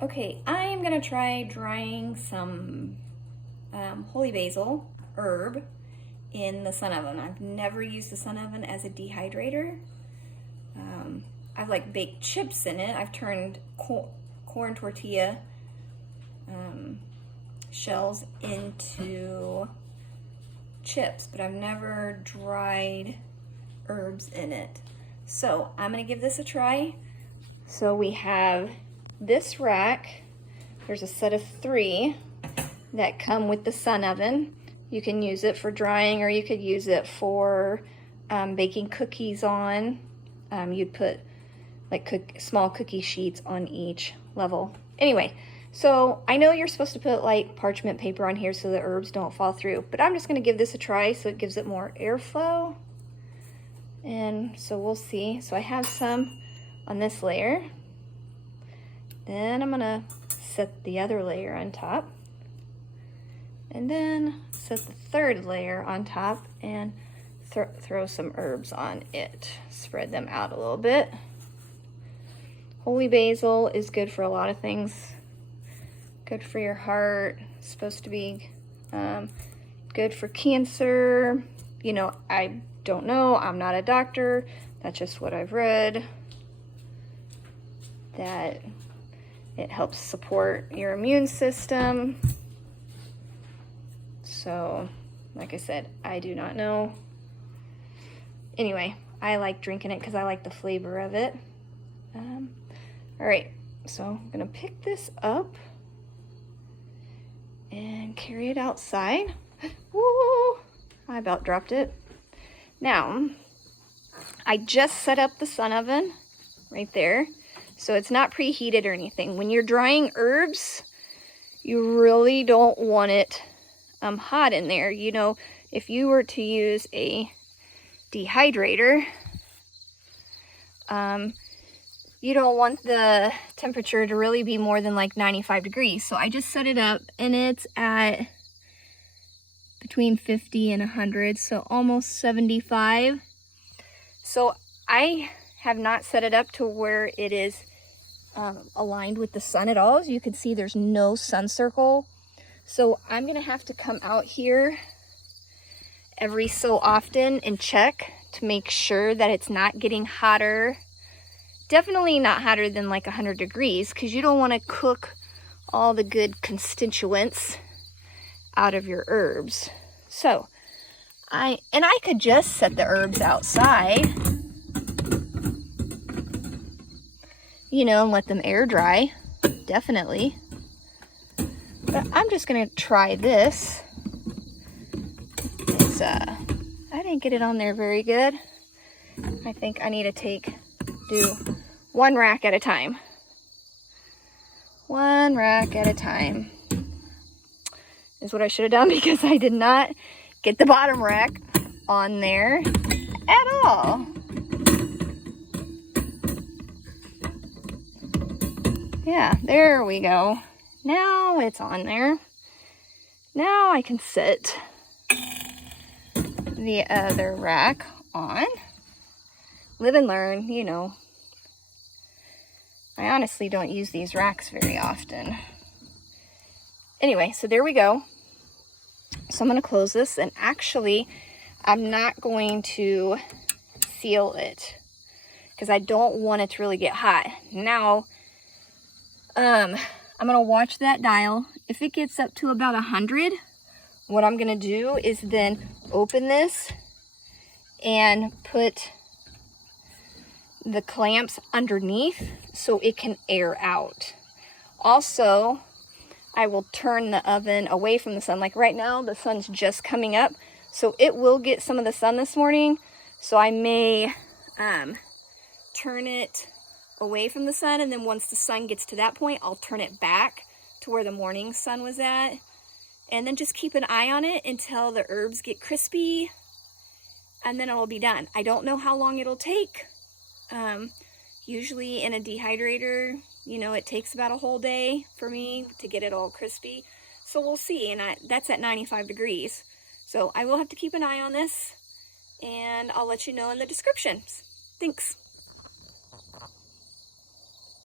Okay, I am gonna try drying some holy basil herb in the sun oven. I've never used the sun oven as a dehydrator. I've like baked chips in it. I've turned corn tortilla shells into chips, but I've never dried herbs in it. So I'm gonna give this a try. So we have this rack. There's a set of 3 that come with the sun oven. You can use it for drying, or you could use it for baking cookies on. You'd put like small cookie sheets on each level. Anyway, so I know you're supposed to put like parchment paper on here so the herbs don't fall through, but I'm just gonna give this a try so it gives it more airflow. And so we'll see. So I have some on this layer. Then I'm gonna set the other layer on top. And then set the 3rd layer on top and throw some herbs on it. Spread them out a little bit. Holy basil is good for a lot of things. Good for your heart. It's supposed to be good for cancer. You know, I don't know. I'm not a doctor. That's just what I've read. That it helps support your immune system. So, like I said, I do not know. Anyway, I like drinking it because I like the flavor of it. All right, so I'm gonna pick this up and carry it outside. Woo! I about dropped it. Now, I just set up the sun oven right there. So it's not preheated or anything. When you're drying herbs, you really don't want it hot in there. You know, if you were to use a dehydrator, you don't want the temperature to really be more than like 95 degrees. So I just set it up and it's at between 50 and 100, so almost 75. So I have not set it up to where it is aligned with the sun at all. As you can see, there's no sun circle. So I'm gonna have to come out here every so often and check to make sure that it's not getting hotter. Definitely not hotter than like 100 degrees, because you don't want to cook all the good constituents out of your herbs. So I could just set the herbs outside, you know, and let them air dry, definitely. But I'm just gonna try this. It's I didn't get it on there very good. I think I need to do 1 rack at a time. 1 rack at a time is what I should have done, because I did not get the bottom rack on there at all. Yeah, there we go. Now it's on there. Now I can set the other rack on. Live and learn, you know. I honestly don't use these racks very often. Anyway, so there we go. So I'm going to close this, and actually I'm not going to seal it because I don't want it to really get hot. Now, I'm going to watch that dial. If it gets up to about 100, what I'm going to do is then open this and put the clamps underneath so it can air out. Also, I will turn the oven away from the sun. Like right now, the sun's just coming up, so it will get some of the sun this morning. So I may turn it away from the sun, and then once the sun gets to that point, I'll turn it back to where the morning sun was at, and then just keep an eye on it until the herbs get crispy, and then it'll be done. I don't know how long it'll take. Usually in a dehydrator, you know, it takes about a whole day for me to get it all crispy. So we'll see, and that's at 95 degrees. So I will have to keep an eye on this, and I'll let you know in the descriptions. Thanks.